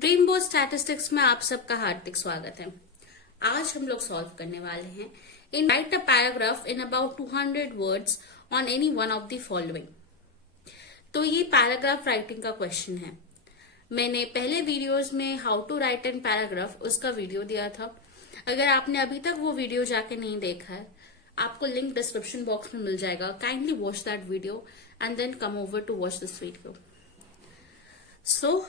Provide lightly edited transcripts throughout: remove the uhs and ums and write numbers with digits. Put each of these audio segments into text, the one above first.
Dream board statistics में आप सबका हार्दिक स्वागत है। आज हम लोग सॉल्व करने वाले हैं in right a paragraph in about 200 words on any one of the following. तो ये पैराग्राफ राइटिंग का क्वेश्चन है। मैंने पहले वीडियोस में how to write an paragraph उसका वीडियो दिया था। अगर आपने अभी तक वो वीडियो जाके नहीं देखा है, आपको लिंक डिस्क्रिप्शन बॉक्स में मिल जाएगा। Kindly watch that video and then come over to watch this video. So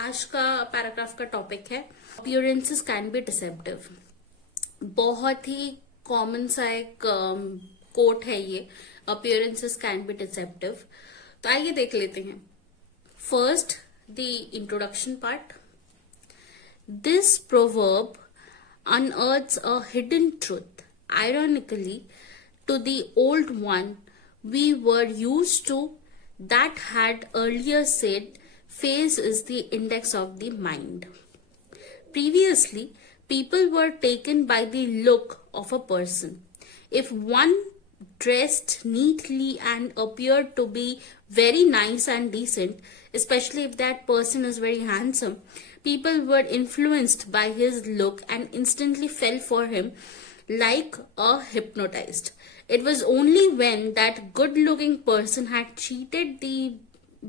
आज का पैराग्राफ का टॉपिक है अपीयरेंसेस कैन बी डिसेप्टिव। बहुत ही कॉमन सा एक कोट है ये, अपीयरेंसेस कैन बी डिसेप्टिव। तो आइए देख लेते हैं। First, the introduction part. This proverb unearths a hidden truth, ironically, to the old one we were used to, that had earlier said face is the index of the mind. Previously, people were taken by the look of a person. If one dressed neatly and appeared to be very nice and decent, especially if that person is very handsome, people were influenced by his look and instantly fell for him like a hypnotized. It was only when that good-looking person had cheated the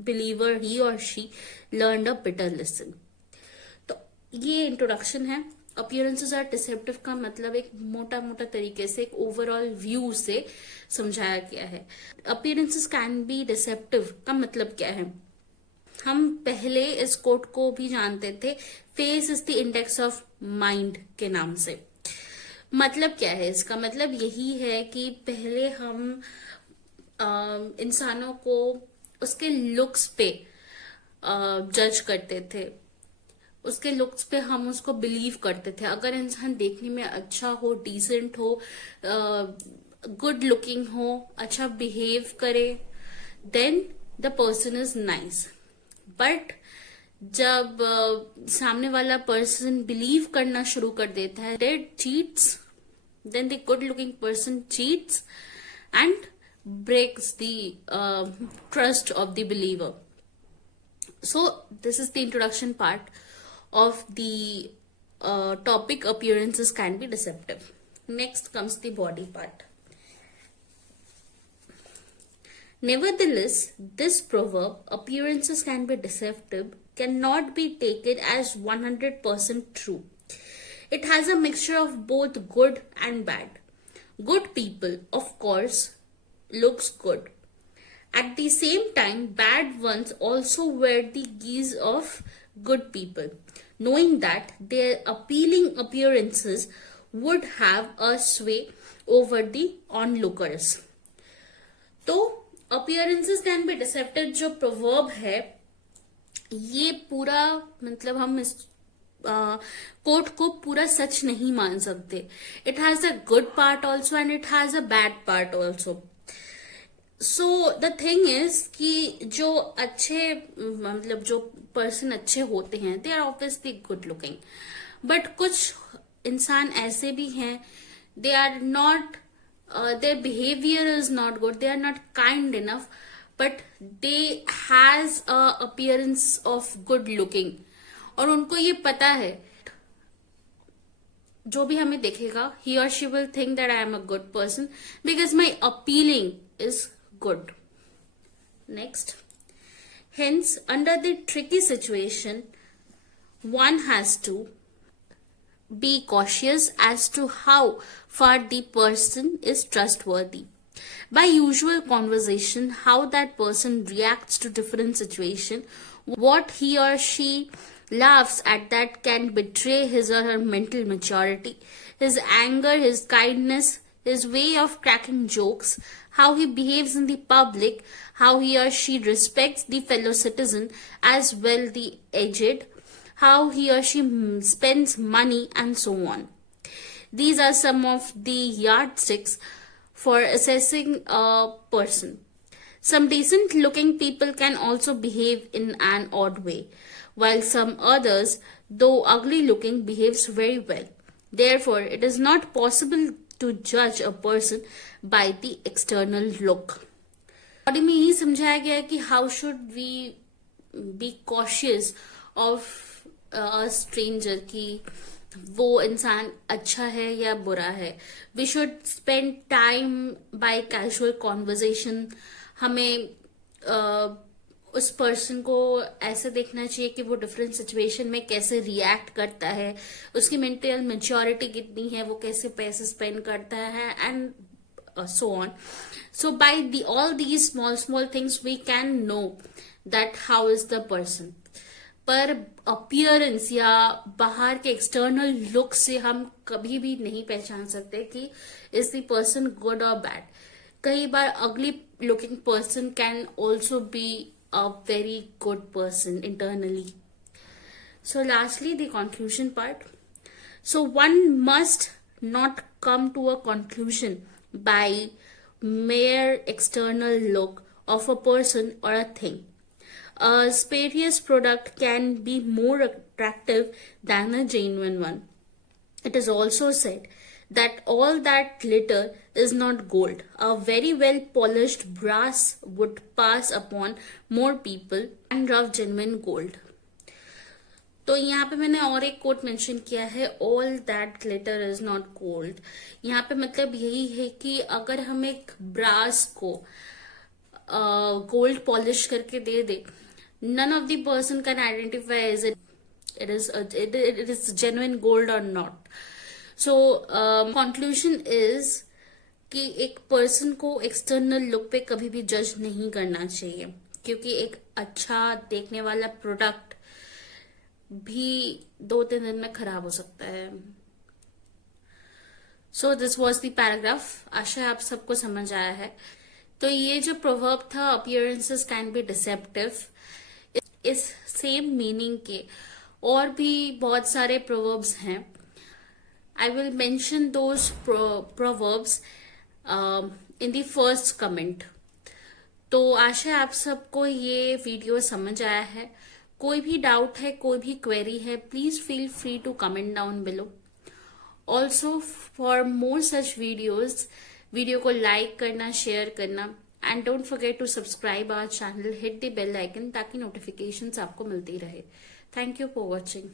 believer he or she learned a bitter lesson. तो ये introduction है। Appearances are deceptive का मतलब एक मोटा मोटा तरीके से एक ओवरऑल व्यू से समझाया गया है। अपीयरेंसेस कैन बी डिसेप्टिव का मतलब क्या है? हम पहले इस कोट को भी जानते थे, face is the index of mind के नाम से। मतलब क्या है इसका? मतलब यही है कि पहले हम इंसानों को उसके लुक्स पे जज करते थे, उसके लुक्स पे हम उसको बिलीव करते थे। अगर इंसान देखने में अच्छा हो, डिसेंट हो, गुड लुकिंग हो, अच्छा बिहेव करे, then the person is nice. But जब सामने वाला पर्सन बिलीव करना शुरू कर देता है, date cheats, then the good looking person cheats and breaks the trust of the believer. So this is the introduction part of the topic appearances can be deceptive. Next comes the body part. Nevertheless, this proverb, appearances can be deceptive, cannot be taken as 100% true. It has a mixture of both good and bad. Good people, of course, looks good. At the same time, bad ones also wear the guise of good people, knowing that their appealing appearances would have a sway over the onlookers. तो appearances can be deceptive जो proverb है, ये पूरा मतलब हम इस coat को पूरा सच नहीं मान सकते। It has a good part also and it has a bad part also. So the thing is कि जो अच्छे मतलब जो पर्सन अच्छे होते हैं, they are obviously good looking, but कुछ इंसान ऐसे भी हैं, they are not, their behaviour is not good, they are not kind enough, but they has a appearance of good looking, और उनको ये पता है, जो भी हमें देखेगा, he or she will think that I am a good person because my appealing is good. Next, hence under the tricky situation, one has to be cautious as to how far the person is trustworthy. By usual conversation, how that person reacts to different situation, what he or she laughs at that can betray his or her mental maturity, his anger, his kindness, his way of cracking jokes, how he behaves in the public, how he or she respects the fellow citizen as well the aged, how he or she spends money, and so on. These are some of the yardsticks for assessing a person. Some decent looking people can also behave in an odd way, while some others, though ugly looking, behaves very well. Therefore, it is not possible to judge a person by the external look. Body में यही समझाया गया है कि how should we be cautious of stranger कि वो इंसान अच्छा है या बुरा है. We should spend time by casual conversation. हमें उस पर्सन को ऐसे देखना चाहिए कि वो डिफरेंट सिचुएशन में कैसे रिएक्ट करता है, उसकी मेंटल मेच्योरिटी कितनी है, वो कैसे पैसे स्पेंड करता है, and so on. So by all these small things we can know that how is the person. पर अपीयरेंस या बाहर के एक्सटर्नल लुक से हम कभी भी नहीं पहचान सकते कि इज द पर्सन गुड और बैड. कई बार अगली looking person can also be a very good person internally. So lastly, the conclusion part. So one must not come to a conclusion by mere external look of a person or a thing. A spurious product can be more attractive than a genuine one. It is also said that all that glitter is not gold. A very well polished brass would pass upon more people than rough genuine gold. तो यहाँ पे मैंने और एक coat mention किया है, all that glitter is not gold. यहाँ पे मतलब यही है कि अगर हम एक ब्रास को गोल्ड पॉलिश करके दे दे, none of the person can identify is it is genuine gold और नॉट. सो कंक्लूजन इज कि एक पर्सन को एक्सटर्नल लुक पे कभी भी जज नहीं करना चाहिए, क्योंकि एक अच्छा देखने वाला प्रोडक्ट भी 2-3 दिन में खराब हो सकता है. So this was the paragraph. आशा है आप सबको समझ आया है. तो ये जो प्रोवर्ब था, अपीयरेंसेस कैन बी डिसेप्टिव, इस सेम मीनिंग के और भी बहुत सारे प्रोवर्ब्स हैं. I will mention those proverbs in the first comment. तो आशा है आप सबको ये वीडियो समझ आया है. कोई भी डाउट है, कोई भी क्वेरी है, please feel free to comment down below. Also for more such videos, video को लाइक करना, शेयर करना, and don't forget to subscribe our channel, hit the bell icon ताकि नोटिफिकेशंस आपको मिलती रहे. Thank you for watching.